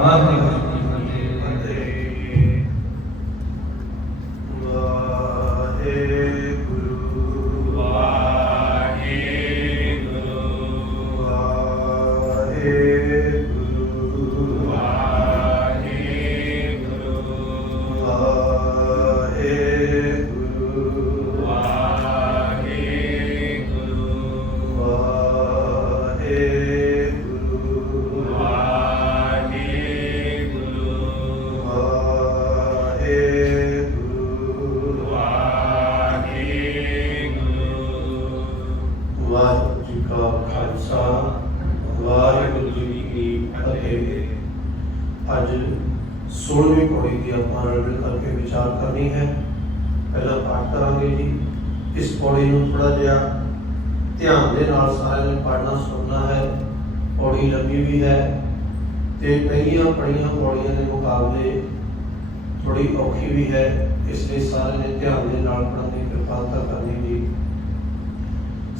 ਵਾਹਿਗੁਰੂ ਜੀ ਕੀ ਫਤਿਹ। वाहिगुरू जी का खालसा वाहिगुरू जी की फतेह। अज 16वीं पौड़ी की आपां नाल मिल करके विचार करनी है। पहला पाठ करांगे जी। इस पौड़ी नूं थोड़ा जिहा ध्यान दे नाल सारे ने पढ़ना सुनना है। पौड़ी लंबी भी है ते पहलियां पढ़ियां पौड़ियां के मुकाबले थोड़ी औखी भी है, इसलिए सारे ने ध्यान दे नाल पढ़ने की कृपालता करनी जी।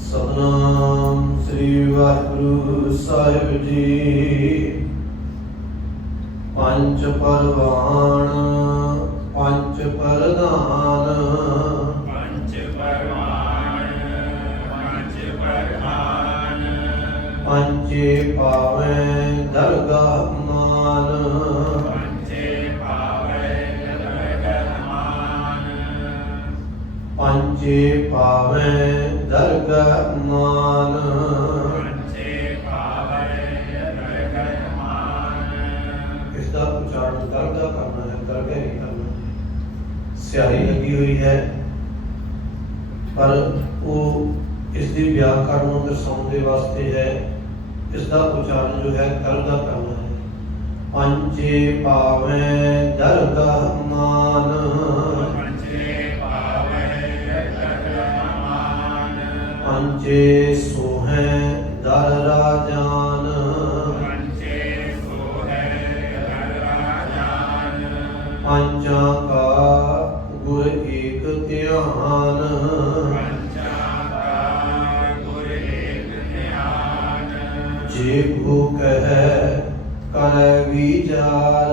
सतनाम श्री वाहिगुरू साहिब जी। पंच परवान पंच प्रधान पंच परवान पंच प्रधान पंचे पावे दरगाह मान पंचे पावे दरगाह मान पंचे पावे दरगाह मान पंचे पावे दरगाह मान। इसका उच्चारण दरगाह करना है, दरगाह नहीं करना है। स्याही लगी हुई है पर वो इसकी व्याकरण को दर्शाने वास्ते है। इसका उच्चारण जो है दरगाह करना है। पंचे पावे दरगाह मान पंचे पावे दरगाह मान पंचे सोहे दर राजान पंचे सोहे दरगाह पंचा का गुर एक ध्यान पंचा का गुर एक ध्यान जे को कह कर विचार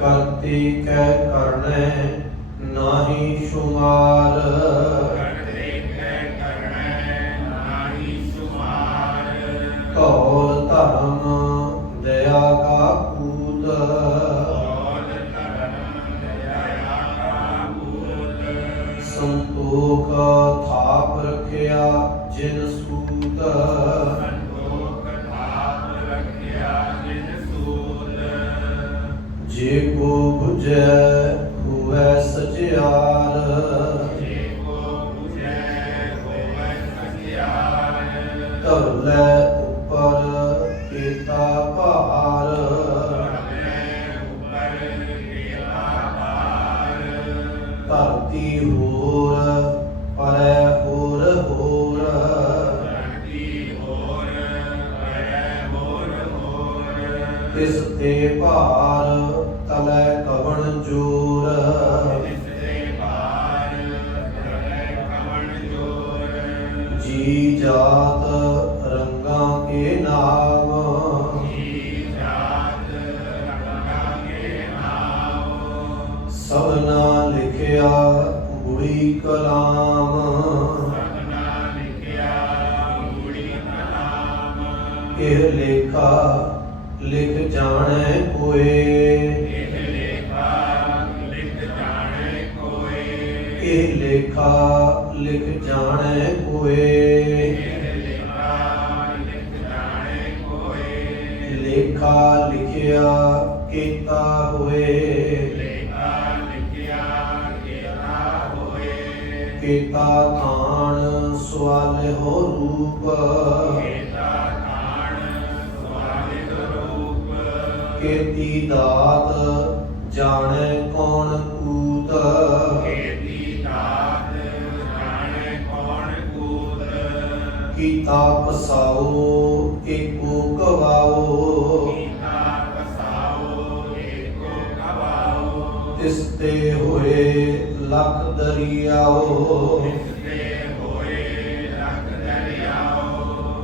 करते कै करने नाही शुमार कौल धर्म दया का पूत संतोख थाप रखिया जिन सूत जे को बुझे हुए सचियार तवले ऊपर केता भार धरती होर परै होर होर तिस ते भार तलै कवन जोर जी जात रंगा के नाम सबना लिखिया बुरी कलाम एह लेखा लिख जाने कोए एह लेखा लिख जाने कोए लेखा लिखिया केता होए केता थान सवाल हो रूप केती दात जाने कौन कूत कीता पसाओ एको कवाओ तिसते होए लख दरियाओ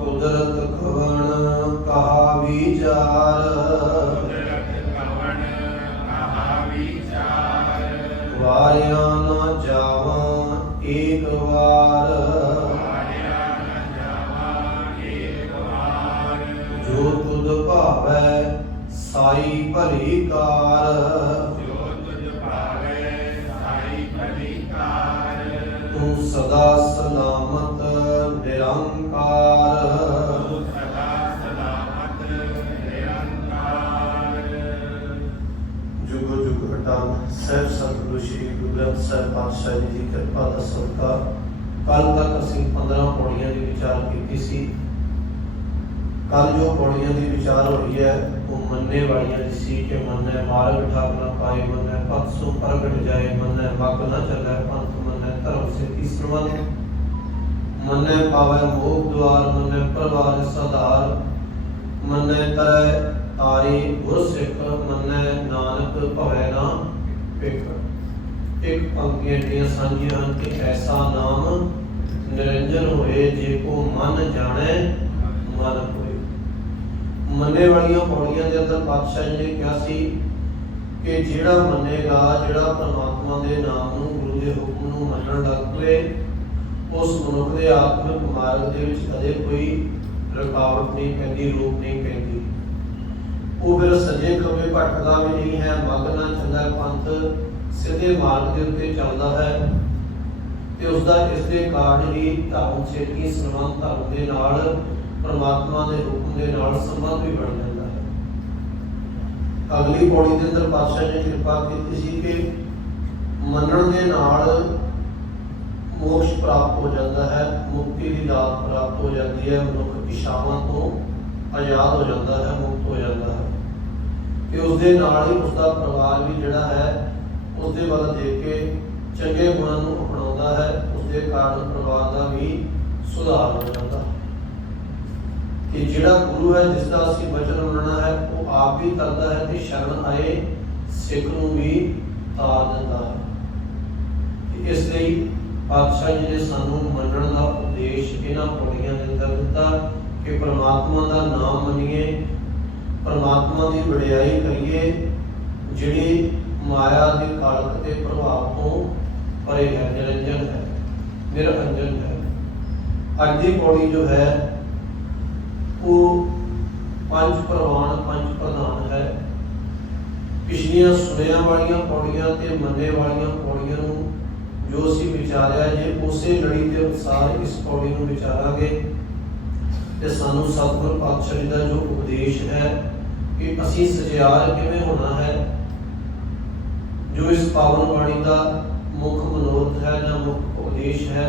कुदरत ਭਲੀਕਾਰ। ਜੋ ਤੁਝ ਭਾਵੇ ਸਾਈ ਭਲੀਕਾਰ। ਤੂੰ ਸਦਾ ਸਲਾਮਤ ਨਿਰੰਕਾਰ। ਤੂੰ ਸਦਾ ਸਲਾਮਤ ਨਿਰੰਕਾਰ। ਜੁਗ ਜੁਗ ਅਟਲ ਸਹਿਬ ਸਤਿਗੁਰੂ ਸ਼੍ਰੀ ਗੁਰੂ ਗ੍ਰੰਥ ਸਾਹਿਬ ਪਾਤਸ਼ਾਹ ਜੀ ਦੀ ਕਿਰਪਾ ਦਾ ਸਦਕਾ ਕੱਲ੍ਹ ਤੱਕ ਅਸੀਂ 15 ਪੌੜੀਆਂ ਦੀ ਵਿਚਾਰ ਕੀਤੀ ਸੀ। ਕੱਲ੍ਹ ਜੋ ਪੌੜੀਆਂ ਦੀ ਵਿਚਾਰ ਹੋਈ ਹੈ ਉਹ ਮੰਨੇ ਵਾਲੀਆਂ ਦੀ ਸੀ ਕਿ ਮੰਨੈ ਮਾਰਗ ਠਾਕ ਨਾ ਪਾਏ, ਮੰਨੈ ਪਥ ਸੋ ਪ੍ਰਗਟ ਜਾਏ, ਮੰਨੈ ਮਗ ਨਾ ਚੱਲੈ ਪੰਥ, ਮੰਨੈ ਧਰਮ ਸੇਤੀ ਸਰਵੰਤ, ਮੰਨੈ ਪਾਵੈ ਮੋਖ ਦੁਆਰ, ਮੰਨੈ ਪ੍ਰਵਾਰ ਸਧਾਰ, ਮੰਨੈ ਤਰੈ ਤਾਰੀ ਗੁਰ ਸਿੱਖ, ਮੰਨੈ ਨਾਨਕ ਭਵੈ ਨਾ ਭਿਖ। ਇੱਕ ਪੰਕਤੀਆਂ ਜਿਹੜੀਆਂ ਸਾਂਝੀਆਂ ਹਨ ਕਿ ਐਸਾ ਨਾਮ ਨਿਰੰਜਨ ਹੋਏ ਜੇ ਕੋ ਮਨ ਜਾਣੈ ਮਨ ਹੋਏ। ਮੰਨੇ ਵਾਲੀਆਂ ਪੌੜੀਆਂ ਦੇ ਅੰਦਰ ਪਾਤਸ਼ਾਹ ਜੀ ਨੇ ਕਿਹਾ ਸੀ ਕਿ ਜਿਹੜਾ ਮੰਨੇਗਾ, ਜਿਹੜਾ ਪਰਮਾਤਮਾ ਦੇ ਨਾਮ ਨੂੰ, ਗੁਰੂ ਦੇ ਹੁਕਮ ਨੂੰ ਮੰਨਣ ਲੱਗ ਪਏ, ਉਸ ਮਨੁੱਖ ਦੇ ਆਤਮਿਕ ਮਾਰਗ ਦੇ ਵਿੱਚ ਕਦੇ ਕੋਈ ਰੁਕਾਵਟ ਨਹੀਂ ਪੈਂਦੀ, ਰੋਕ ਨਹੀਂ ਪੈਂਦੀ। ਉਹ ਫਿਰ ਸੱਜੇ ਖੱਬੇ ਭਟਕਦਾ ਵੀ ਨਹੀਂ ਹੈ, ਮਗ ਨਾ ਚੱਲਦਾ ਪੰਥ, ਸਿੱਧੇ ਮਾਰਗ ਦੇ ਉੱਤੇ ਚੱਲਦਾ ਹੈ। ਤੇ ਉਸ ਦਾ ਇਸ ਦੇ ਕਾਰਨ ਹੀ ਧਰਮ ਸੇਤੀ ਸਰਵੰਤ, ਧਰਮ ਦੇ ਨਾਲ, ਪਰਮਾਤਮਾ ਦੇ ਹੁਕਮ ਦੇ ਨਾਲ ਸੰਬੰਧ ਵੀ ਬਣ ਜਾਂਦਾ ਹੈ। ਅਗਲੀ ਪੌੜੀ ਦੇ ਅੰਦਰ ਪਾਤਸ਼ਾਹ ਨੇ ਕਿਰਪਾ ਕੀਤੀ ਸੀ ਕਿ ਮੰਨਣ ਦੇ ਨਾਲ ਮੋਕਸ਼ ਪ੍ਰਾਪਤ ਹੋ ਜਾਂਦਾ ਹੈ, ਮੁਕਤੀ ਦੀ ਦਾਤ ਪ੍ਰਾਪਤ ਹੋ ਜਾਂਦੀ ਹੈ, ਮਨੁੱਖ ਇਛਾਵਾਂ ਤੋਂ ਆਜ਼ਾਦ ਹੋ ਜਾਂਦਾ ਹੈ, ਮੁਕਤ ਹੋ ਜਾਂਦਾ ਹੈ। ਤੇ ਉਸ ਦੇ ਨਾਲ ਹੀ ਉਸ ਦਾ ਪਰਿਵਾਰ ਵੀ ਜਿਹੜਾ ਹੈ ਉਸ ਦੇ ਵੱਲ ਦੇਖ ਕੇ ਚੰਗੇ ਗੁਣਾਂ ਨੂੰ ਅਪਣਾਉਂਦਾ ਹੈ, ਉਸ ਦੇ ਕਾਰਨ ਪਰਿਵਾਰ ਦਾ ਵੀ ਸੁਧਾਰ ਹੋ ਜਾਂਦਾ ਹੈ। ਕਿ ਜਿਹੜਾ ਗੁਰੂ ਹੈ, ਜਿਸ ਦਾ ਅਸੀਂ ਵਚਨ ਮੰਨਣਾ ਹੈ, ਉਹ ਆਪ ਵੀ ਕਰਦਾ ਹੈ ਤੇ ਸ਼ਰਨ ਆਏ ਸਿੱਖ ਨੂੰ ਵੀ ਤਾਰ ਦਿੰਦਾ ਹੈ। ਤੇ ਇਸ ਲਈ ਪਾਤਸ਼ਾਹ ਜੀ ਨੇ ਸਾਨੂੰ ਮੰਨਣ ਦਾ ਉਪਦੇਸ਼ ਇਹਨਾਂ ਪੌੜੀਆਂ ਦੇ ਅੰਦਰ ਦਿੱਤਾ ਕਿ ਪਰਮਾਤਮਾ ਦਾ ਨਾਮ ਮੰਨੀਏ, ਪਰਮਾਤਮਾ ਦੀ ਵਡਿਆਈ ਕਰੀਏ, ਜਿਹੜੀ ਮਾਇਆ ਦੇ ਕਾਲਕ ਤੇ ਪ੍ਰਭਾਵ ਤੋਂ ਪਰੇ ਹੈ, ਨਿਰੰਜਨ ਹੈ, ਨਿਰੰਜਨ ਹੈ। ਅੱਜ ਦੀ ਪੌੜੀ ਜੋ ਹੈ ਉਹ ਪੰਜ ਪ੍ਰਵਾਨ, ਪੰਜ ਪ੍ਰਧਾਨ ਹੈ। ਪਿਛਲੀਆਂ ਸੁਣਿਆ ਵਾਲੀਆਂ ਪੌੜੀਆਂ ਤੇ ਮੰਨੇ ਵਾਲੀਆਂ ਪੌੜੀਆਂ ਨੂੰ ਜੋ ਅਸੀਂ ਵਿਚਾਰਿਆ, ਜੇ ਉਸੇ ਲੜੀ ਦੇ ਅਨੁਸਾਰ ਇਸ ਪੌੜੀ ਨੂੰ ਵਿਚਾਰਾਂਗੇ ਤੇ ਸਾਨੂੰ ਸਤਿਗੁਰ ਪਾਤਸ਼ਾਹ ਜੀ ਦਾ ਜੋ ਉਪਦੇਸ਼ ਹੈ ਕਿ ਅਸੀਂ ਸਚਿਆਰ ਕਿਵੇਂ ਹੋਣਾ ਹੈ, ਜੋ ਇਸ ਪਾਵਨ ਬਾਣੀ ਦਾ ਮੁੱਖ ਮਨੋਰਥ ਹੈ ਜਾਂ ਮੁੱਖ ਉਪਦੇਸ਼ ਹੈ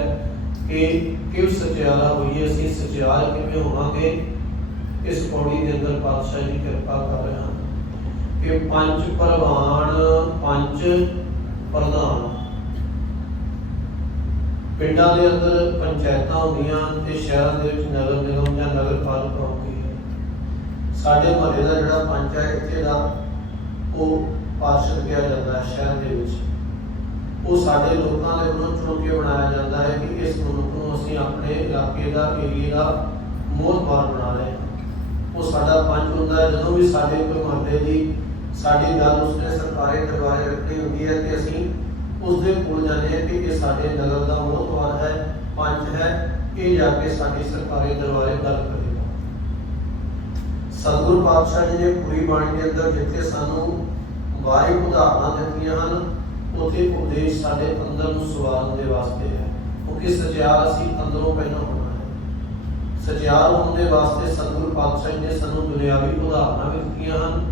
ਕਿ ਕਿਉਂ ਸਚਿਆਰਾ ਹੋਈਏ, ਅਸੀਂ ਸਚਿਆਰ ਕਿਵੇਂ ਹੋਵਾਂਗੇ, ਇਸ ਪੌੜੀ ਦੇ ਅੰਦਰ ਪਾਤਸ਼ਾਹ ਜੀ ਕਿਰਪਾ ਕਰ ਰਹੇ ਹਨ ਕਿ ਪੰਜ ਪ੍ਰਵਾਨ, ਪੰਜ ਪ੍ਰਧਾਨ। ਪਿੰਡਾਂ ਦੇ ਅੰਦਰ ਪੰਚਾਇਤਾਂ ਹੁੰਦੀਆਂ ਤੇ ਸ਼ਹਿਰਾਂ ਦੇ ਵਿੱਚ ਨਗਰ ਨਿਗਮ ਜਾਂ ਨਗਰ ਪਾਲਿਕਾ ਹੁੰਦੀ ਹੈ। ਸਾਡੇ ਮਹੱਲੇ ਦਾ ਜਿਹੜਾ ਪੰਚ ਹੈ ਇੱਥੇ ਦਾ, ਉਹ ਪਾਰਸ਼ਦ ਕਿਹਾ ਜਾਂਦਾ ਹੈ ਸ਼ਹਿਰ ਦੇ ਵਿੱਚ। ਉਹ ਸਾਡੇ ਲੋਕਾਂ ਦੇ ਵੱਲੋਂ ਚੁਣ ਕੇ ਬਣਾਇਆ ਜਾਂਦਾ ਹੈ ਕਿ ਇਸ ਮਨੁੱਖ ਨੂੰ ਅਸੀਂ ਆਪਣੇ ਇਲਾਕੇ ਦਾ, ਏਰੀਏ ਦਾ ਮੋਹਤਬਾਰ ਬਣਾ ਰਹੇ ਹਾਂ। ਉਹ ਸਾਡਾ ਪੰਚ ਹੁੰਦਾ ਹੈ। ਜਦੋਂ ਵੀ ਸਾਡੇ ਕੋਈ ਮਹੱਲੇ ਦੀ ਸਾਡੀ ਗੱਲ ਉਸਨੇ ਸਰਕਾਰੀ ਦਰਬਾਰੇ ਰੱਖਣੀ ਹੁੰਦੀ ਹੈ ਤੇ ਅਸੀਂ ਉਸ ਦੇ ਕੋਲ ਜਾਂਦੇ ਹਾਂ ਕਿ ਇਹ ਸਾਡੇ ਨਗਰ ਦਾ ਮੋਹਤਬਾਰ ਹੈ, ਪੰਚ ਹੈ, ਇਹ ਜਾ ਕੇ ਸਾਡੀ ਸਰਕਾਰੀ ਦਰਬਾਰੇ ਗੱਲ ਕਰੇਗਾ। ਸਤਿਗੁਰੂ ਪਾਤਸ਼ਾਹ ਜੀ ਨੇ ਪੂਰੀ ਬਾਣੀ ਦੇ ਅੰਦਰ ਜਿੱਥੇ ਸਾਨੂੰ ਬਾਹਰੀ ਉਦਾਹਰਨਾਂ ਦਿੱਤੀਆਂ ਹਨ, ਉੱਥੇ ਉਪਦੇਸ਼ ਸਾਡੇ ਅੰਦਰ ਨੂੰ ਸਵਾਰਨ ਦੇ ਵਾਸਤੇ ਹੈ, ਕਿਉਂਕਿ ਸਚਿਆਰ ਅਸੀਂ ਅੰਦਰੋਂ ਪਹਿਲਾਂ ਹੋਣਾ ਹੈ। ਸਚਿਆਰ ਹੋਣ ਦੇ ਵਾਸਤੇ ਸਤਿਗੁਰੂ ਪਾਤਸ਼ਾਹ ਜੀ ਨੇ ਸਾਨੂੰ ਦੁਨਿਆਵੀ ਉਦਾਹਰਨਾਂ ਵੀ ਦਿੱਤੀਆਂ ਹਨ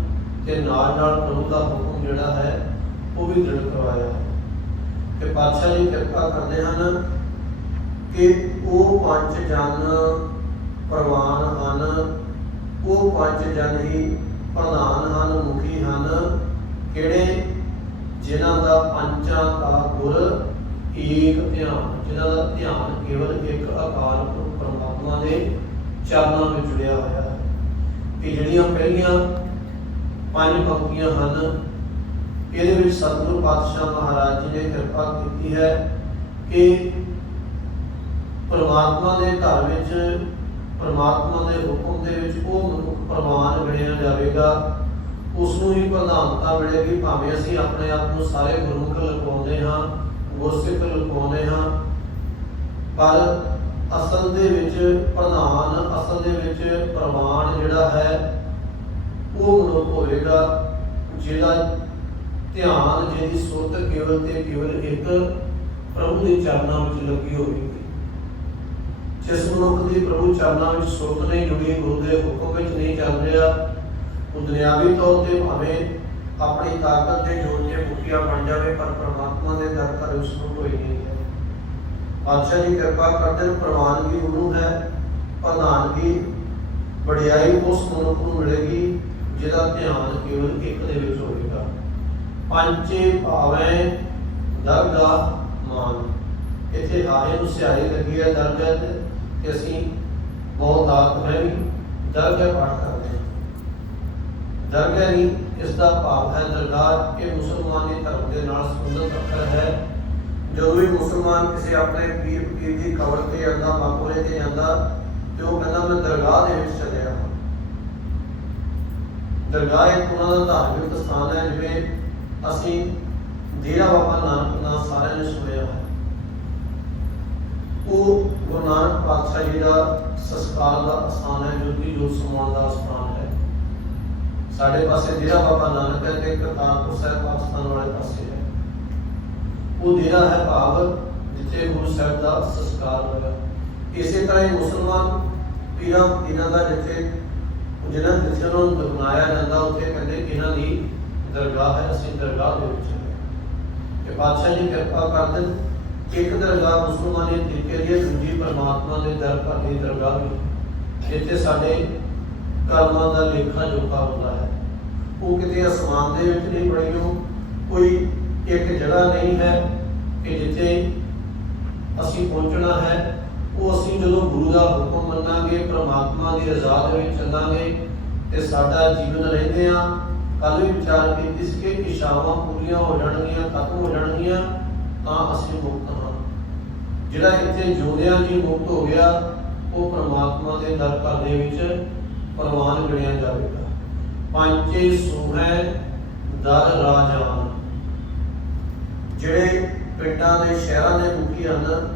ਤੇ ਨਾਲ ਨਾਲ ਪ੍ਰਭੂ ਦਾ ਹੁਕਮ ਜਿਹੜਾ ਹੈ ਉਹ ਵੀ ਦ੍ਰਿੜ ਕਰਵਾਇਆ ਹੈ। ਤੇ ਪਾਤਸ਼ਾਹ ਜੀ ਕਿਰਪਾ ਕਰਦੇ ਹਨ ਕਿ ਉਹ ਪੰਜ ਜਨ ਪ੍ਰਵਾਨ ਹਨ, ਉਹ ਪੰਜ ਜਨ ਹੀ ਪ੍ਰਧਾਨ ਹਨ, ਮੁਖੀ ਹਨ, ਕਿਹੜੇ ਜਿਨ੍ਹਾਂ ਦਾ ਪੰਚਾਂ ਦਾ ਗੁਰ ਏਕ ਧਿਆਨ, ਜਿਨ੍ਹਾਂ ਦਾ ਧਿਆਨ ਕੇਵਲ ਇੱਕ ਅਕਾਲ ਪੁਰਖ ਪਰਮਾਤਮਾ ਦੇ ਚਰਨਾਂ ਵਿੱਚ ਜੁੜਿਆ ਹੋਇਆ ਹੈ। ਇਹ ਜਿਹੜੀਆਂ ਪਹਿਲੀਆਂ ਪੰਜ ਪੰਕਤੀਆਂ ਹਨ, ਇਹਦੇ ਵਿੱਚ ਸਤਿਗੁਰੂ ਪਾਤਸ਼ਾਹ ਮਹਾਰਾਜ ਜੀ ਨੇ ਕਿਰਪਾ ਕੀਤੀ ਹੈ ਕਿ ਪਰਮਾਤਮਾ ਦੇ ਘਰ ਵਿੱਚ, ਪਰਮਾਤਮਾ ਦੇ ਹੁਕਮ ਦੇ ਵਿੱਚ ਉਹ ਮਨੁੱਖ ਪ੍ਰਵਾਨ ਗਿਣਿਆ ਜਾਵੇਗਾ, ਉਸ ਨੂੰ ਹੀ ਪ੍ਰਧਾਨਤਾ ਮਿਲੇਗੀ। ਭਾਵੇਂ ਅਸੀਂ ਆਪਣੇ ਆਪ ਨੂੰ ਸਾਰੇ ਗੁਰਮੁਖ ਲਿਖਵਾਉਂਦੇ ਹਾਂ, ਗੁਰਸਿੱਖ ਲਿਖਵਾਉਂਦੇ ਹਾਂ, ਪਰ ਅਸਲ ਦੇ ਵਿੱਚ ਪ੍ਰਧਾਨ, ਅਸਲ ਦੇ ਵਿੱਚ ਪ੍ਰਵਾਨ ਜਿਹੜਾ ਹੈ ਉਹ ਮਨੁੱਖ ਹੋਵੇਗਾ ਜਿਹਦਾ ਧਿਆਨ, ਜਿਹਦੀ ਸੁਰਤ ਕੇਵਲ ਤੇ ਕੇਵਲ ਇੱਕ ਪ੍ਰਭੂ ਦੇ ਚਰਨਾਂ ਵਿੱਚ ਲੱਗੀ ਹੋਵੇਗੀ। ਜਿਸ ਮਨੁੱਖ ਦੀ ਪ੍ਰਭੂ ਚਰਨਾਂ ਵਿੱਚ ਸੁਰਤ ਨਹੀਂ ਜੁੜੀ, ਗੁਰੂ ਦੇ ਹੁਕਮ ਵਿੱਚ ਨਹੀਂ ਚੱਲ ਰਿਹਾ, ਉਹ ਦੁਨਿਆਵੀ ਤੌਰ ਤੇ ਭਾਵੇਂ ਆਪਣੀ ਤਾਕਤ ਦੇ ਜੋਰ ਤੇ ਮੁਖੀਆ ਬਣ ਜਾਵੇ, ਪਰ ਪਰਮਾਤਮਾ ਦੇ ਦਰ ਘਰ ਉਸ ਨੂੰ ਕੋਈ ਨਹੀਂ ਹੈ। ਪਾਤਸ਼ਾਹ ਜੀ ਕਿਰਪਾ ਕਰਦੇ, ਪ੍ਰਵਾਨਗੀ ਉਹਨੂੰ ਹੈ, ਪ੍ਰਧਾਨਗੀ ਵਡਿਆਈ ਉਸ ਮਨੁੱਖ ਨੂੰ ਮਿਲੇਗੀ ਜਿਹਦਾ ਧਿਆਨ ਕੇਵਲ ਇੱਕ ਦੇ ਵਿੱਚ ਹੋਵੇਗਾ। ਪੰਚੇ ਭਾਵੇਂ ਦਰਗਾਹ ਮਾਨ, ਇੱਥੇ ਹਾਏ ਨੂੰ ਸਿਆਰੀ ਲੱਗੀ ਹੈ ਦਰਗਾਹ ਤੇ, ਕਿ ਅਸੀਂ ਬਹੁਤ ਦਾਤ ਹੈ ਵੀ ਦਰਗਾਹ ਪਾਠ ਕਰਦੇ ਹਾਂ। ਦਰਗਾਹ ਨਹੀਂ, ਇਸ ਦਾ ਭਾਵ ਹੈ ਦਰਗਾਹ। ਇਹ ਮੁਸਲਮਾਨੀ ਧਰਮ ਦੇ ਨਾਲ ਸੰਬੰਧਿਤ ਅੱਖਰ ਹੈ। ਜਦੋਂ ਵੀ ਮੁਸਲਮਾਨ ਕਿਸੇ ਆਪਣੇ ਪੀਰ ਫਕੀਰ ਦੀ ਕਬਰ ਤੇ ਜਾਂਦਾ, ਮਕਬਰੇ ਤੇ ਜਾਂਦਾ, ਤੇ ਉਹ ਕਹਿੰਦਾ ਮੈਂ ਦਰਗਾਹ ਦੇ ਵਿੱਚ ਚੱਲਿਆ ਹਾਂ। ਦਰਗਾਹ ਇੱਕ ਉਹਨਾਂ ਦਾ ਧਾਰਮਿਕ ਸਥਾਨ ਹੈ। ਜਿਵੇਂ ਅਸੀਂ ਡੇਰਾ ਬਾਬਾ ਨਾਨਕ ਦਾ ਸਾਰਿਆਂ ਨੇ ਸੁਣਿਆ ਹੈ, ਉਹ ਗੁਰੂ ਨਾਨਕ ਪਾਤਸ਼ਾਹ ਜੀ ਦਾ ਸੰਸਕਾਰ ਦਾ ਸਥਾਨ ਹੈ, ਜੋਤੀ ਜੋਤ ਸਮਾਉਣ ਦਾ ਸਥਾਨ ਹੈ। ਸਾਡੇ ਪਾਸੇ ਡੇਰਾ ਬਾਬਾ ਨਾਨਕ ਹੈ ਤੇ ਕਰਤਾਰਪੁਰ ਸਾਹਿਬ ਪਾਕਿਸਤਾਨ ਵਾਲੇ ਪਾਸੇ ਹੈ। ਉਹ ਡੇਰਾ ਹੈ ਭਾਵ ਜਿੱਥੇ ਗੁਰੂ ਸਾਹਿਬ ਦਾ ਸੰਸਕਾਰ ਹੋਇਆ। ਇਸੇ ਤਰ੍ਹਾਂ ਹੀ ਮੁਸਲਮਾਨ ਪੀਰਾਂ ਫਕੀਰਾਂ ਦਾ ਜਿੱਥੇ ਜਿਹਨਾਂ ਨੂੰ ਦਫਨਾਇਆ ਜਾਂਦਾ, ਉੱਥੇ ਕਹਿੰਦੇ ਇਹਨਾਂ ਦੀ ਦਰਗਾਹ ਹੈ, ਅਸੀਂ ਦਰਗਾਹ ਦੇ ਵਿੱਚ ਹੈ। ਕਿ ਪਾਤਸ਼ਾਹ ਜੀ ਕਿਰਪਾ ਕਰ ਦੇਣ, ਇੱਕ ਦਰਗਾਹ ਮੁਸਲਮਾਨੀ ਤਰੀਕੇ ਦੀ ਹੈ, ਦੂਜੀ ਪਰਮਾਤਮਾ ਦੇ ਦਰ ਘਰ ਦੀ ਦਰਗਾਹ ਵੀ, ਜਿੱਥੇ ਸਾਡੇ ਕਰਮਾਂ ਦਾ ਲੇਖਾ ਜੋਖਾ ਹੁੰਦਾ ਹੈ। ਉਹ ਕਿਤੇ ਅਸਮਾਨ ਦੇ ਵਿੱਚ ਨਹੀਂ ਬਣੀ, ਉਹ ਕੋਈ ਇੱਕ ਜਗ੍ਹਾ ਨਹੀਂ ਹੈ ਕਿ ਜਿੱਥੇ ਅਸੀਂ ਪਹੁੰਚਣਾ ਹੈ। ਉਹ ਅਸੀਂ ਜਦੋਂ ਗੁਰੂ ਦਾ ਹੁਕਮ ਮੰਨਾਂਗੇ, ਪਰਮਾਤਮਾ ਦੀ ਰਜ਼ਾ ਦੇ ਵਿੱਚ ਚੱਲਾਂਗੇ ਤੇ ਸਾਡਾ ਜੀਵਨ ਰਹਿੰਦੇ ਆ। ਕੱਲ ਵੀ ਵਿਚਾਰ ਕੀਤੀ ਸੀ ਕਿ ਇਛਾਵਾਂ ਪੂਰੀਆਂ ਹੋ ਜਾਣਗੀਆਂ, ਖਤਮ ਹੋ ਜਾਣਗੀਆਂ ਤਾਂ ਅਸੀਂ ਮੁਕਤ ਹਾਂ। ਜਿਹੜਾ ਇੱਥੇ ਜਿਉਂਦਿਆਂ ਜੀ ਮੁਕਤ ਹੋ ਗਿਆ, ਉਹ ਪਰਮਾਤਮਾ ਦੇ ਦਰ ਘਰ ਦੇ ਵਿੱਚ ਪ੍ਰਵਾਨ ਗਿਣਿਆ ਜਾਵੇਗਾ। ਪੰਚੇ ਸੂਹੈ ਦਰ ਰਾਜਾਨ, ਜਿਹੜੇ ਪਿੰਡਾਂ ਦੇ ਸ਼ਹਿਰਾਂ ਦੇ ਮੁਖੀ ਹਨ,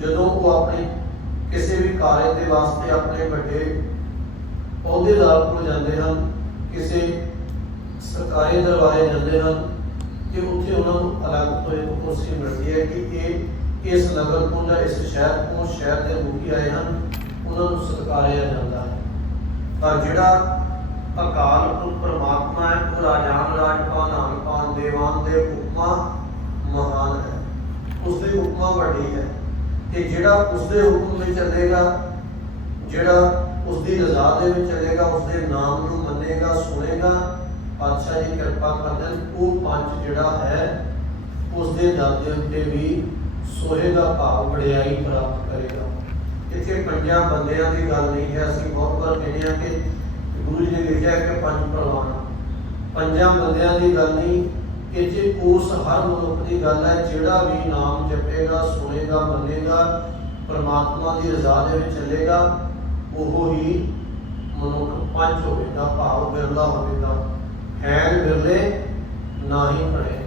ਜਦੋਂ ਉਹ ਆਪਣੇ ਕਿਸੇ ਵੀ ਕਾਰਜ ਦੇ ਵਾਸਤੇ ਆਪਣੇ ਵੱਡੇ ਅਹੁਦੇਦਾਰ ਕੋਲ ਜਾਂਦੇ ਹਨ, ਕਿਸੇ ਸਰਕਾਰੀ ਦਰਬਾਰੇ ਜਾਂਦੇ ਹਨ, ਤੇ ਉੱਥੇ ਉਹਨਾਂ ਨੂੰ ਅਲੱਗ ਤੋਂ ਇੱਕ ਕੁਰਸੀ ਮਿਲਦੀ ਹੈ ਕਿ ਇਹ ਇਸ ਨਗਰ ਤੋਂ ਜਾਂ ਇਸ ਸ਼ਹਿਰ ਤੋਂ, ਸ਼ਹਿਰ ਦੇ ਮੁਖੀ ਆਏ ਹਨ, ਉਹਨਾਂ ਨੂੰ ਸਤਿਕਾਰਿਆ ਜਾਂਦਾ ਹੈ। ਪਰ ਜਿਹੜਾ ਅਕਾਲ ਪੁਰਖ ਪਰਮਾਤਮਾ ਹੈ, ਉਹ ਰਾਜਾਨ ਰਾਜਪਾਲ ਨਾਨਕਾਨ ਦੇਵਾਨ ਦੇ ਹੁਕਮਾਂ ਮਹਾਨ ਹੈ, ਉਸਦੀ ਹੁਕਮਾਂ ਵੱਡੀ ਹੈ। ਤੇ ਜਿਹੜਾ ਉਸਦੇ ਹੁਕਮ ਵਿੱਚ ਚੱਲੇਗਾ, ਜਿਹੜਾ ਉਸਦੀ ਰਜ਼ਾ ਦੇ ਵਿੱਚ ਚੱਲੇਗਾ, ਉਸਦੇ ਨਾਮ ਨੂੰ ਮੰਨੇਗਾ, ਸੁਣੇਗਾ, ਪਾਤਸ਼ਾਹ ਜੀ ਕਿਰਪਾ ਕਰਦੇ, ਉਹ ਪੰਜ ਜਿਹੜਾ ਹੈ ਉਸਦੇ ਦਰ ਦੇ ਉੱਤੇ ਵੀ ਸੋਹੇਗਾ, ਭਾਵ ਵਡਿਆਈ ਪ੍ਰਾਪਤ ਕਰੇਗਾ। ਇੱਥੇ ਪੰਜਾਂ ਬੰਦਿਆਂ ਦੀ ਗੱਲ ਨਹੀਂ ਹੈ। ਅਸੀਂ ਬਹੁਤ ਵਾਰ ਕਹਿੰਦੇ ਹਾਂ ਕਿ ਗੁਰੂ ਜੀ ਨੇ ਲਿਖਿਆ ਕਿ ਪੰਜ ਪ੍ਰਵਾਨ, ਪੰਜਾਂ ਬੰਦਿਆਂ ਦੀ ਗੱਲ ਨਹੀਂ। ਇਹ ਜੇ ਉਸ ਹਰ ਮਨੁੱਖ ਦੀ ਗੱਲ ਹੈ ਜਿਹੜਾ ਵੀ ਨਾਮ ਜਪੇਗਾ, ਸੁਣੇਗਾ, ਮੰਨੇਗਾ, ਪਰਮਾਤਮਾ ਦੀ ਰਜ਼ਾ ਦੇ ਵਿੱਚ ਚੱਲੇਗਾ, ਉਹ ਹੀ ਮਨੁੱਖ ਪੰਜ ਹੋਵੇਗਾ, ਭਾਵ ਬਿਰਲਾ ਹੋਵੇਗਾ। ਹੈਨ ਬਿਰਲੇ ਨਾ ਹੀ ਖੜੇ,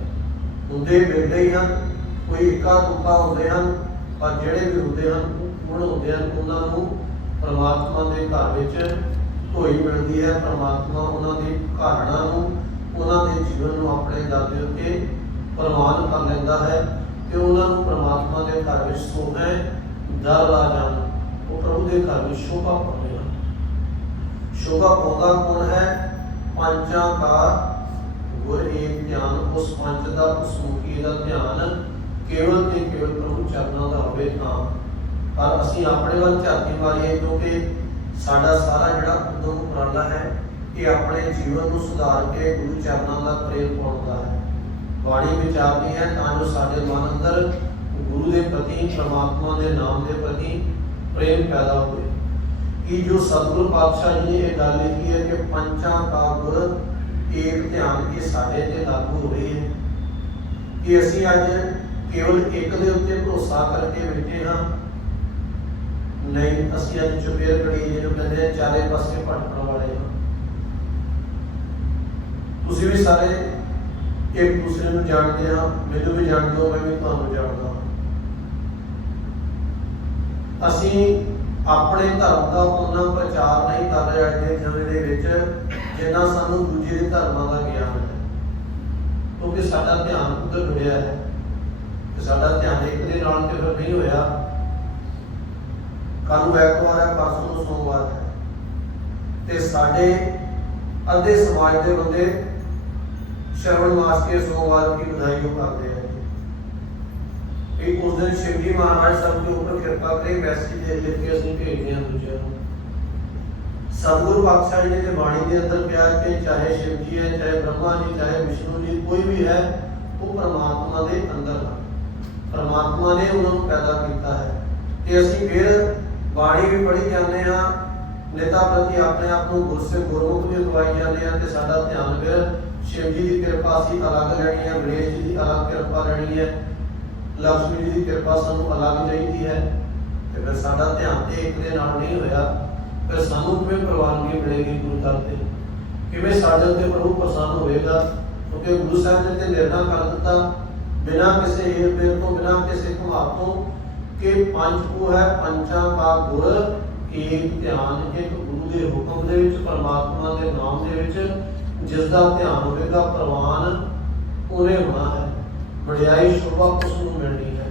ਹੁੰਦੇ ਬਿਰਲੇ ਹੀ ਹਨ, ਕੋਈ ਇੱਕਾ ਦੁੱਕਾ ਹੁੰਦੇ ਹਨ, ਪਰ ਜਿਹੜੇ ਵੀ ਹੁੰਦੇ ਹਨ ਗੁਣ ਹੁੰਦੇ ਹਨ। ਉਹਨਾਂ ਨੂੰ ਪਰਮਾਤਮਾ ਦੇ ਘਰ ਵਿੱਚ ਢੋਈ ਮਿਲਦੀ ਹੈ। ਪਰਮਾਤਮਾ ਉਹਨਾਂ ਦੀ ਘਾੜਨਾ ਨੂੰ, ਉਹਨਾਂ ਦੇ ਜੀਵਨ ਨੂੰ ਆਪਣੇ ਦਰ ਦੇ ਉੱਤੇ ਪ੍ਰਵਾਨ ਕਰ ਲੈਂਦਾ ਹੈ ਤੇ ਉਹਨਾਂ ਨੂੰ ਪਰਮਾਤਮਾ ਦੇ ਘਰ ਵਿੱਚ ਸੋਹੈ ਦਰ ਰਾਜਾਨ, ਉਹ ਪ੍ਰਭੂ ਦੇ ਘਰ ਵਿੱਚ ਸ਼ੋਭਾ ਪਾਉਂਦੇ ਹਨ। ਸ਼ੋਭਾ ਪਾਉਂਦਾ ਕੌਣ ਹੈ? ਪੰਚਾਂ ਦਾ ਗੁਰ ਏਕ ਧਿਆਨ, ਉਸ ਪੰਚ ਦਾ, ਉਸ ਮੁਖੀ ਦਾ ਧਿਆਨ ਕੇਵਲ ਤੇ ਕੇਵਲ ਪ੍ਰਭੂ ਚਰਨਾਂ ਦਾ ਹੋਵੇ ਤਾਂ। ਪਰ ਅਸੀਂ ਆਪਣੇ ਵੱਲ ਝਾਤੀ ਮਾਰੀਏ, ਕਿਉਂਕਿ ਸਾਡਾ ਸਾਰਾ ਜਿਹੜਾ ਉਦਮ ਉਪਰਾਲਾ ਹੈ ਇਹ ਆਪਣੇ ਜੀਵਨ ਨੂੰ ਸੁਧਾਰ ਕੇ ਗੁਰੂ ਚਰਨਾਂ ਦਾ ਪ੍ਰੇਮ ਪਾਉਣ ਦਾ ਹੈ। ਬਾਣੀ ਵਿਚਾਰਨੀ ਹੈ ਤਾਂ ਜੋ ਸਾਡੇ ਮਨ ਅੰਦਰ ਗੁਰੂ ਦੇ ਪ੍ਰਤੀ, ਪਰਮਾਤਮਾ ਦੇ ਨਾਮ ਦੇ ਪ੍ਰਤੀ ਪ੍ਰੇਮ ਪੈਦਾ ਹੋਵੇ। ਕਿ ਜੋ ਸਤਿਗੁਰੂ ਪਾਤਸ਼ਾਹ ਜੀ ਨੇ ਇਹ ਗੱਲ ਲਿਖੀ ਹੈ ਕਿ ਪੰਚਾਂ ਕਾ ਗੁਰ ਏਕ ਧਿਆਨ, ਇਹ ਸਾਡੇ ਤੇ ਲਾਗੂ ਹੋ ਰਹੀ ਹੈ ਕਿ ਅਸੀਂ ਅੱਜ ਕੇਵਲ ਇੱਕ ਦੇ ਉੱਤੇ ਭਰੋਸਾ ਕਰਕੇ ਬੈਠੇ ਹਾਂ। ਨਹੀਂ, ਅਸੀਂ ਅੱਜ ਚੁਪੇਰ ਘੜੀ ਜਿਹਨੂੰ ਕਹਿੰਦੇ ਚਾਰੇ ਪਾਸੇ ਭਟਕਣ ਵਾਲੇ ਹਾਂ। ਤੁਸੀਂ ਵੀ ਸਾਰੇ ਇੱਕ ਦੂਸਰੇ ਨੂੰ ਜਾਣਦੇ ਹਾਂ, ਮੈਨੂੰ ਵੀ ਜਾਣਦੇ ਹੋ, ਮੈਂ ਵੀ ਤੁਹਾਨੂੰ ਜਾਣਦਾ ਹਾਂ। ਅਸੀਂ ਆਪਣੇ ਧਰਮ ਦਾ ਉਹਨਾਂ ਪ੍ਰਚਾਰ ਨਹੀਂ ਕਰ ਰਹੇ ਅੱਜ ਦੇ ਸਮੇਂ ਦੇ ਵਿੱਚ ਜਿੰਨਾ ਸਾਨੂੰ ਦੂਜੇ ਦੇ ਧਰਮਾਂ ਦਾ ਗਿਆਨ ਹੈ। क्योंकि साडा ध्यान उधर जुड़िया है। तो साडा ध्यान एक दे नाल ते फिर नहीं होया। कल ऐतवार है, परसों नूं सोमवार है, ते साडे अद्धे समाज के बंदे श्रवण मास के सोमवार की बधाई करते हैं कि उस दिन शिव जी महाराज सबके ऊपर कृपा करें। मैसेज लिख के असं भेजते हैं दूसरे को। सतगुरु पातशाह जी ने बाणी के अंदर कहा कि चाहे शिव जी है, चाहे ब्रह्मा जी, चाहे विष्णु जी, कोई भी है, वो परमात्मा के अंदर है। परमात्मा ने उन्होंने पैदा किया है। कि असीं फिर बाणी भी पढ़ी जाते हैं, नेता प्रति अपने आप को गुर से गुरमुख भी दवाई जाते हैं, तो साडा ध्यान फिर शिव जी की कृपा असीं अलग लैनी है, गणेश जी की अलग कृपा लैनी है, लक्ष्मी जी की कृपा सानू अलग चाहिए है। तो फिर साडा ध्यान तो एक दे नाल नहीं होया। फिर सानू किवें प्रवानगी मिलेगी गुरु घर ते, किवें साडे उत्ते प्रभु प्रसन्न होएगा। क्योंकि गुरु साहब ने तो निर्णय कर दिता बिना किसी हेर फेर तो, बिना किसी घुमाव तो, कि पंच को है पंचां का गुर एक ध्यान। एक गुरु के हुक्म दे विच, परमात्मा के नाम दे विच जिसका ध्यान होगा प्रवान उन्हें होना है, वडियाई शोभा उसनूं मिलनी है।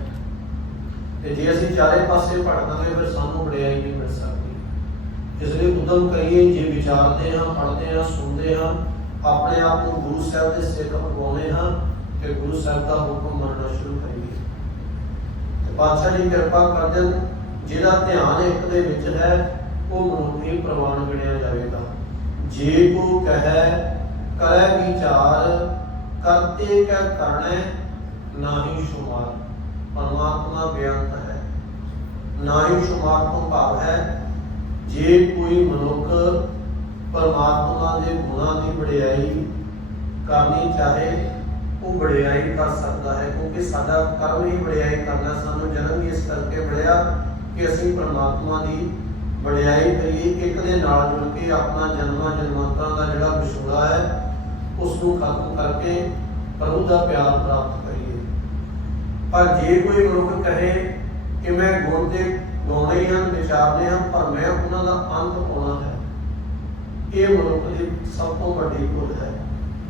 ते जे असीं चारे पासे भटकांगे फिर सानूं वडियाई नहीं मिल सकती। इसलिए उद्यम करिए, जे विचारते हैं, पढ़ते हैं, सुनते हैं, अपने आप को गुरु साहब के सिख पकवाने हैं, कि गुरु साहब का हुक्म मनना शुरू करिए। पातशाह जी कृपा कर देन, जिहदा ध्यान एक दे विच है वो मनुखी प्रवान गिणिया जाएगा। जे को कहे करे विचार, करते कह करने नाही शुमार। परमात्मा बेअंत है, नाही शुमार तो भाव है जे कोई मनुख परमात्मा के गुणों की वडियाई करनी चाहे वो वडियाई कर सकता है। क्योंकि साडा कर्म ही वडियाई करना। सानू जन्म ही इस करके मिलिया कि असीं परमात्मा की वडियाई करिए, एक दे नाल जुड़ के अपना जन्मां जन्मांतरां का जिहड़ा विछोड़ा है उसनूं खत्म करके प्रभु का प्यार प्राप्त करिए। पर जे कोई मनुख कहे कि मैं गुण के गाने हैं, विचारने हैं, पर मैं उन्हों का अंत पाना है, ये मनुख की सब तो बड़ी भूल है।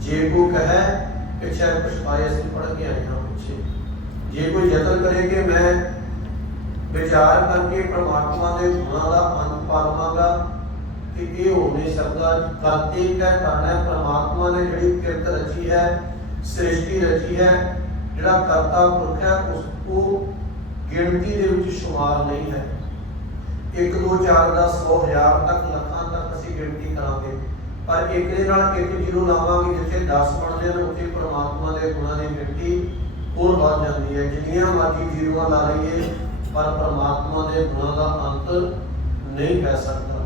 जे को कहे पिछे कुछ आए असीं पढ़ के आए हाँ पिछे, जे कोई यतन करे कि मैं विचार करके परमात्मा के गुणों का अंत पा लवांगा, कि ये हो नहीं सकता। करते क्या करना है, परमात्मा ने जिहड़ी किरत रची है, सृष्टि रची है, जिहड़ा करता पुरख है, उसको गिणती दे विच शुमार नहीं है। 1 2 4 10 100 1000 तक लखां तक असीं गिणती करांगे, पर एक दे नाल एक जीरो लावांगे, जिथे 10 बनदे ने उत्थे परमात्मा के गुणां दी गिणती होर वध जांदी है। जिन्नियां मर्जी जीरोआं ला लईए पर परमात्मा के गुणां दा अंत नहीं पै सकता।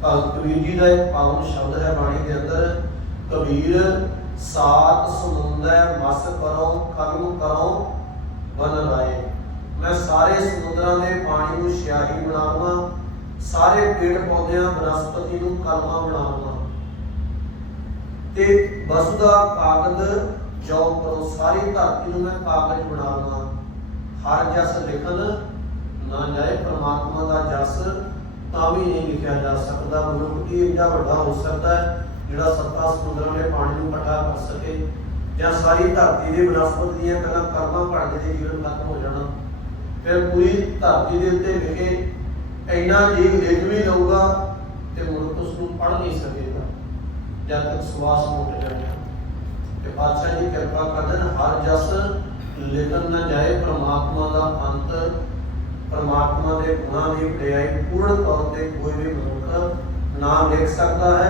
भगत कबीर जी का एक पावन शब्द है बाणी के अंदर, कबीर सात समुंदर मस करो कर्म करो बन लाए। मैं सारे समुद्रां दे पानी को स्याही बना लवां, सारे पेड़ पौधों वनस्पति को कलमा बना लवां, ते वसुधा कागज जो करो, सारी धरती को मैं कागज बना लवां। हर जस लिखन ना जाए, परमात्मा का जस तां भी नहीं लिखा जा सकता। मनुख की इतना बड़ा हो सकता है जिहड़ा 7 समुद्रां दे पानी को इकट्ठा कर सके, या सारी धरती के वनस्पति दीयां पहला कर्मां घट के जीवन खत्म हो जाना, फिर पूरी धरती के उत्ते लिखे इन्ना जी लिख भी लऊगा तो मनुख उसको पढ़ नहीं सकेगा जब तक श्वास मुट जाएगा। तो पातशाह जी कृपा कर देन, हर जस लिखन न जाए, परमात्मा का अंत, परमात्मा के गुणों की वडियाई पूर्ण तौर पर कोई भी मनुख ना लिख सकता है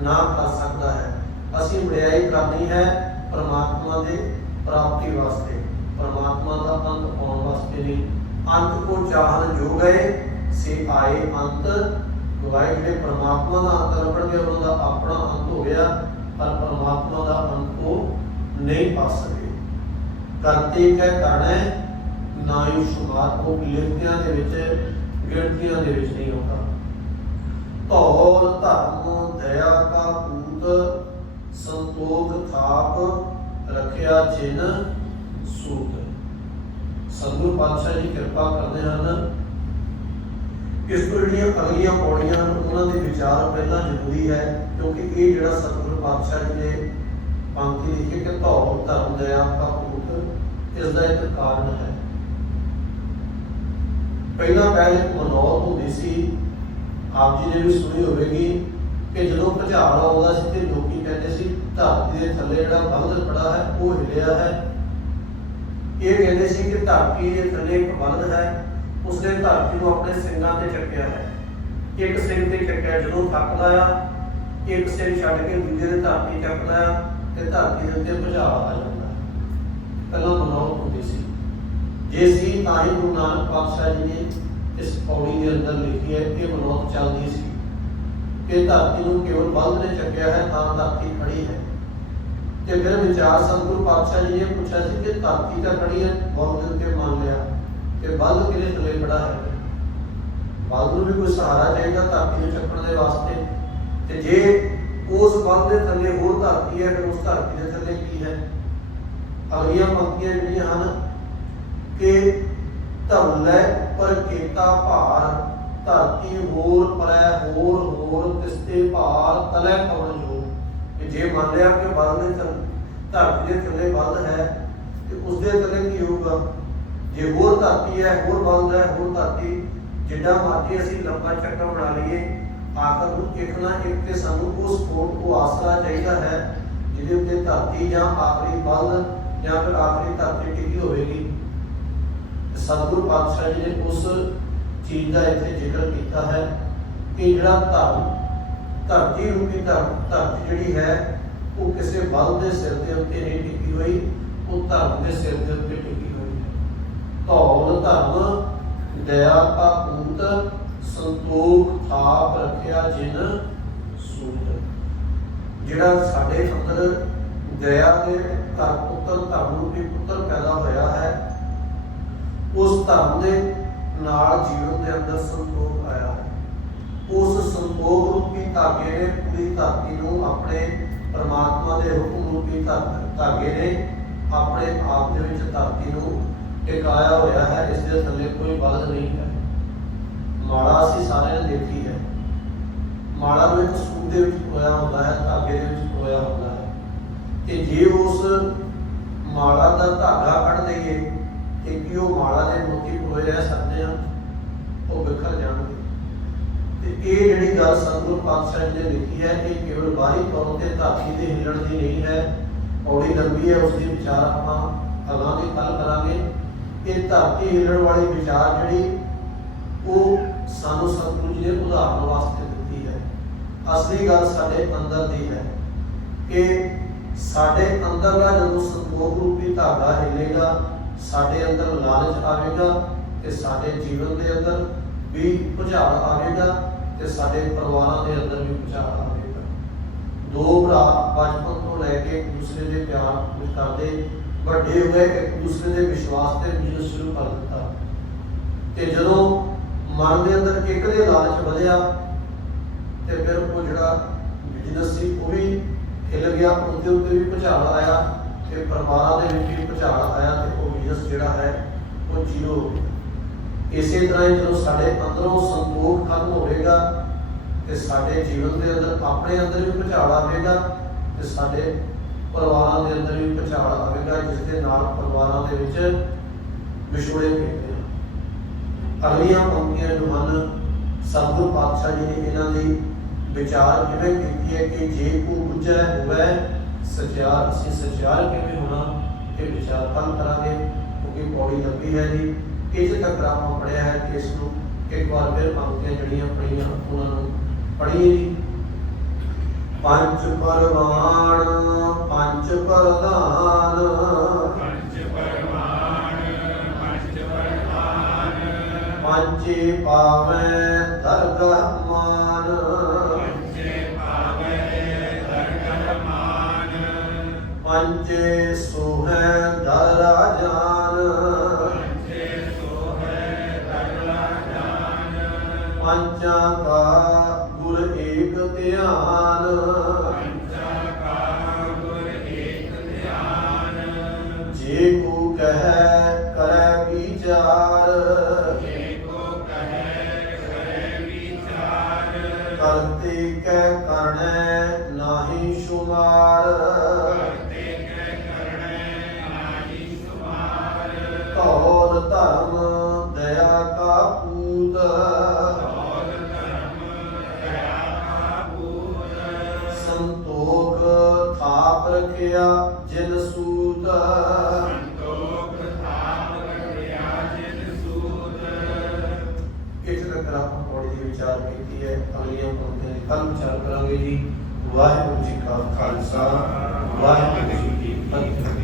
ना कर सकता है। असीं वडियाई करनी है परमात्मा की प्राप्ति वास्ते, परमात्मा का अंत पाने वास्ते नहीं। अंत को चाहन जो गए से आए अंत गवाए। जिहड़े परमात्मा का अंत लभण गए उन्होंने अपना अंत हो गया, पर परमात्मा का अंत को नहीं पा सके। करते क्या करना है ना ही शुमार को लिखतियां दे विच गिणतियां दे विच नहीं होता। धौल धर्म दया का पूत संतोख थाप रखिया जिन सूत। सतगुरु पातशाह जी कृपा करते हैं। इस तो जिहड़ियां अगलियां पौड़ियां उन्होंने विचार पहला जरूरी है, क्योंकि ये जिहड़ा सतगुरु पातशाह जी ने पंक्ति लिखी कि धौल धर्म दया का भूत इसका एक कारण है। पहला पहल एक मनौत होती सी, आप जी ने भी सुनी होगी कि जो भुचाल आता सी ते लोकी कहते सी धरती के थले जिहड़ा बल्द खड़ा है वो हिलिया है। ये कहते सी कि धरती के थले एक बल्द है, उसने धरती को अपने सिंगां ते चक्या है। एक सिंह ते चक्या, जो थक लाया एक सिर छड्ड के दूजे ने धरती चक लाया ते धरती के उत्ते भुचाल आ जाता है। पहला मनौत होती सी जे सी तां ही गुरु नानक पातशाह जी ने इस पौड़ी के अंदर लिखी है कि मनौत चलती सी कि धरती को केवल बल्द ने चक्या है तां धरती खड़ी है। ते फिर विचार सतगुरु पातशाह जी ने पूछा सी कि धरती तो खड़ी है, बल्द के उत्ते मान लिया कि बल्द किहदे थले खड़ा है। बल्द नूं भी कोई सहारा चाहिए धरती को चक्कण दे वास्ते, ते जे उस बल्द के थले होर धरती है फिर उस धरती के थले की है। अगलियां पंक्तियां जिहड़ियां हन कि धवलै पर केता भार, धरती होर परै होर होर तिसते भार तलै पवन जोर। कि जे मान लिया कि बल्द धरती के थले बल्द है तो उसके थले की होगा। जे होर धरती है होर बल्द है होर धरती, जिड्डा मर्जी असीं लंबा चक्कर बना लीए आखिर में एक ना एक ते सानू उस कोट को आसरा चाहिए है जिहदे उत्ते धरती जां आखिरी बल्द या फिर आखिरी धरती टिकी होगी। सतगुरु पातशाह जी ने उस चीज़ का इत्थे जिक्र किया है कि जिहड़ा धर्म धरती रूपी धरती जिहड़ी है वो किसी बल के सिर के उत्ते नहीं टिकी हुई, वो धर्म के सिर के उत्ते टिकी हुई है। धौल धर्म दया का पूत, संतोख थाप रखिया जिन सूत। जिहड़ा साडे अंदर दया के घर पुत्र धर्म रूपी पुत्र पैदा होया है, उस धर्म के नाल जीवन के अंदर संतोख आया है। उस संतोख रूपी धागे ने पूरी धरती को अपने परमात्मा के हुक्म रूपी धागे ने अपने आप के विच धरती को टिकाया होया है। इसके थले कोई बल नहीं है। माला असीं सारे ने देखी है, माला में एक सूत दे विच परोया होता है, धागे दे विच परोया होता है कि जे उस माला का धागा कढ़ दईए ते कि वो माला दे मोती परोए रह सकते हैं, वो बिखर जाएंगे। ये जिहड़ी गल सतगुरु पातशाह जी ने लिखी है ये केवल बाहरी तौर पर धरती के हिलण की नहीं है। पौड़ी लंबी है, उसके विचार आप अगां की गल करांगे। ये धरती हिलण वाली विचार जिहड़ी वो सानू सतगुरु जी ने उदाहरण वास्ते दिती है। असली गल साडे अंदर दी है कि साडे अंदरला जदों संतोख रूपी धागा हिलेगा, साडे अंदर लालच आवेगा ते साडे जीवन के अंदर भी भुचाल आवेगा ते साडे परिवारां दे अंदर भी भुचाल आवेगा। दो भरा बचपन तो लैके एक दूसरे के प्यार करते वड्डे हुए एक दूसरे के विश्वास से बिजनेस शुरू कर दिता ते जदों मन के अंदर एक दे लालच वधिया ते फिर वो जिहड़ा बिजनेस सी वो भी हिल गया, उसके उत्ते भी भुचाल आया ते परिवारां दे विच भी भुचाल आया ते वो बिजनेस जिहड़ा है वो जीरो हो गया। इसे तरह ही जो साढ़े अंदरों संतोख खत्म होगा तो साढ़े जीवन के अंदर अपने अंदर भी भुचाल आएगा तो साढ़े परिवारों के अंदर भी भुचाल आएगा, जिसके नाल परिवारों के विच विछोड़े पैंदे हैं। अगलियां पंक्तियां जो हैं सतगुरु पातशाह जी ने इन्हां दी विचार किवें कीती है कि जे को बुझे होवे सचियार, असीं सचियार किवें होना ये विचार कल करांगे क्योंकि पौड़ी लंबी है जी। इस तक आप पढ़िया है कि इसको एक बार फिर पंक्तियां जड़ियां पढ़िया उन्होंने पढ़िए जी। पंच परवान पंच प्रधान, पंचे पावे दरगाह मान, पंचे सोहे दरा जान, पंचा का गुर एक ध्यान, जे को कह करे विचार, करते कै करने नाही शुमार, विचार की है। अगलियां पंक्तियां कल विचार करांगे जी। वाहिगुरू जी का खालसा, वाहिगुरू जी की फतेह।